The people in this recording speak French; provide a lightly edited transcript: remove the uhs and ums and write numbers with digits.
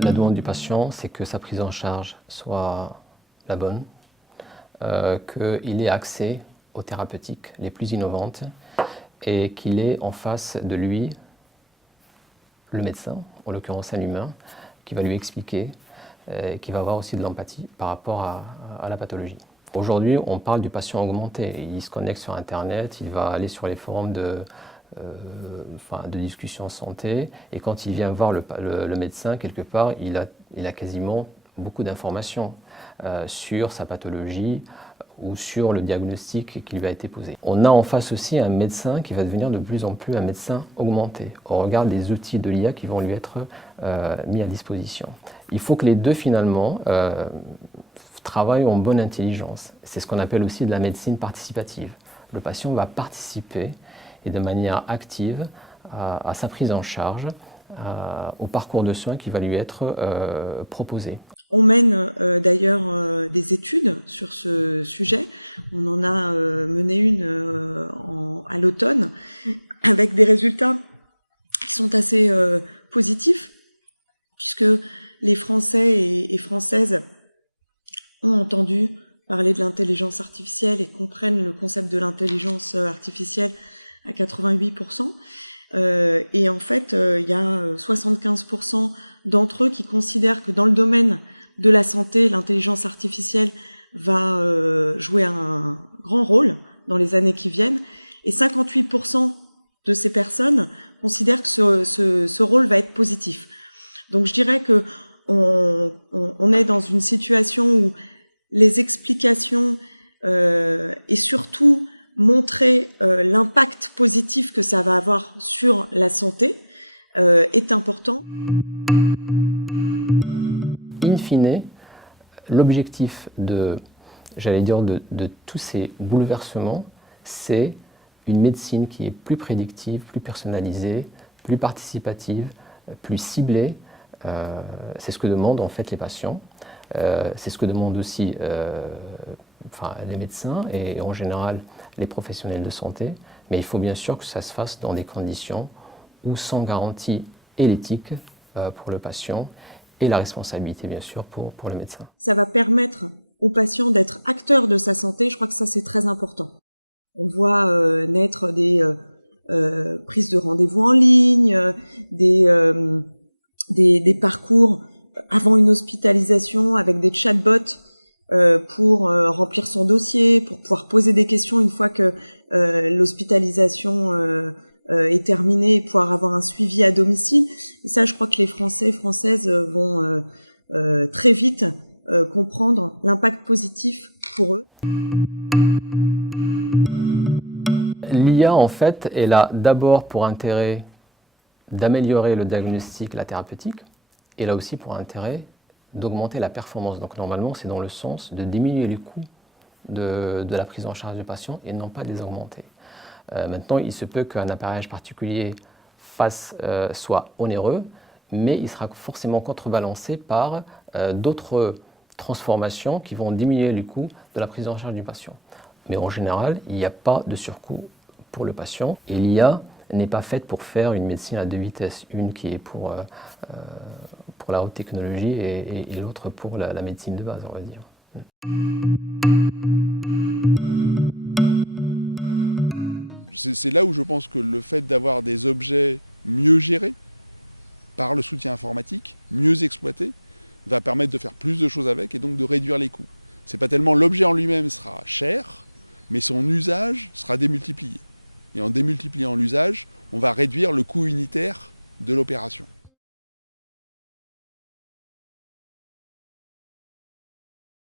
La demande du patient, c'est que sa prise en charge soit la bonne, qu'il ait accès aux thérapeutiques les plus innovantes et qu'il ait en face de lui le médecin, en l'occurrence un humain, qui va lui expliquer, qui va avoir aussi de l'empathie par rapport à la pathologie. Aujourd'hui, on parle du patient augmenté. Il se connecte sur Internet, il va aller sur les forums de discussion santé, et quand il vient voir le médecin, quelque part, il a quasiment beaucoup d'informations sur sa pathologie ou sur le diagnostic qui lui a été posé. On a en face aussi un médecin qui va devenir de plus en plus un médecin augmenté, au regard des outils de l'IA qui vont lui être mis à disposition. Il faut que les deux, finalement, travaillent en bonne intelligence. C'est ce qu'on appelle aussi de la médecine participative. Le patient va participer et de manière active à sa prise en charge, au parcours de soins qui va lui être proposé. On mène d'ailleurs des études sur ce sujet. On en a mené une à l'automne avec des résultats qui sont assez positifs, puisque les Français et Françaises ont entendu parler de l'intelligence artificielle et comprennent le concept de l'intelligence artificielle à 88%. Et en fait, il y a 75% d'entre eux qui considèrent que dans le domaine de la santé, l'intelligence artificielle va jouer un grand rôle dans les années qui viennent. Et 58% de ces personnes considèrent que ce rôle va être positif. Donc je dirais que on est dans une situation où les explications et surtout montrer l'impact positif que ça va avoir sur la santé est important. In fine, l'objectif de tous ces bouleversements, c'est une médecine qui est plus prédictive, plus personnalisée, plus participative, plus ciblée. C'est ce que demandent en fait les patients. C'est ce que demandent aussi les médecins et en général les professionnels de santé. Mais il faut bien sûr que ça se fasse dans des conditions où sans garantie et l'éthique pour le patient et la responsabilité bien sûr pour le médecin. Ça va permettre au patient d'être acteur de sa santé. Je crois que ça c'est très important. On voit naître des prises de rendez-vous en ligne, des parcours avant une hospitalisation avec des chatbots pour remplir son dossier, pour pouvoir poser des questions une fois que l'hospitalisation est terminée et pouvoir avoir un suivi à domicile. Et ça, je crois que les Français et Françaises vont très vite comprendre l'impact positif pour eux. L'IA, en fait, est là d'abord pour intérêt d'améliorer le diagnostic, la thérapeutique, et là aussi pour intérêt d'augmenter la performance. Donc normalement, c'est dans le sens de diminuer les coûts de la prise en charge du patient et non pas de les augmenter. Maintenant, il se peut qu'un appareillage particulier soit onéreux, mais il sera forcément contrebalancé par d'autres transformations qui vont diminuer les coûts de la prise en charge du patient. Mais en général, il n'y a pas de surcoût pour le patient et l'IA n'est pas faite pour faire une médecine à deux vitesses, une qui est pour la haute technologie et l'autre pour la médecine de base, on va dire. C'est là où je pense que le fait d'avoir des objets mieux gérés par le soutien informatique, mieux exploités, va permettre de faire plus de choses avec et donc de réduire les coûts. C'est pas tellement l'objet en lui-même sera cher, mais son usage sera démultiplié. Et en démultipliant l'usage, on va réduire le coût unitaire de l'opération.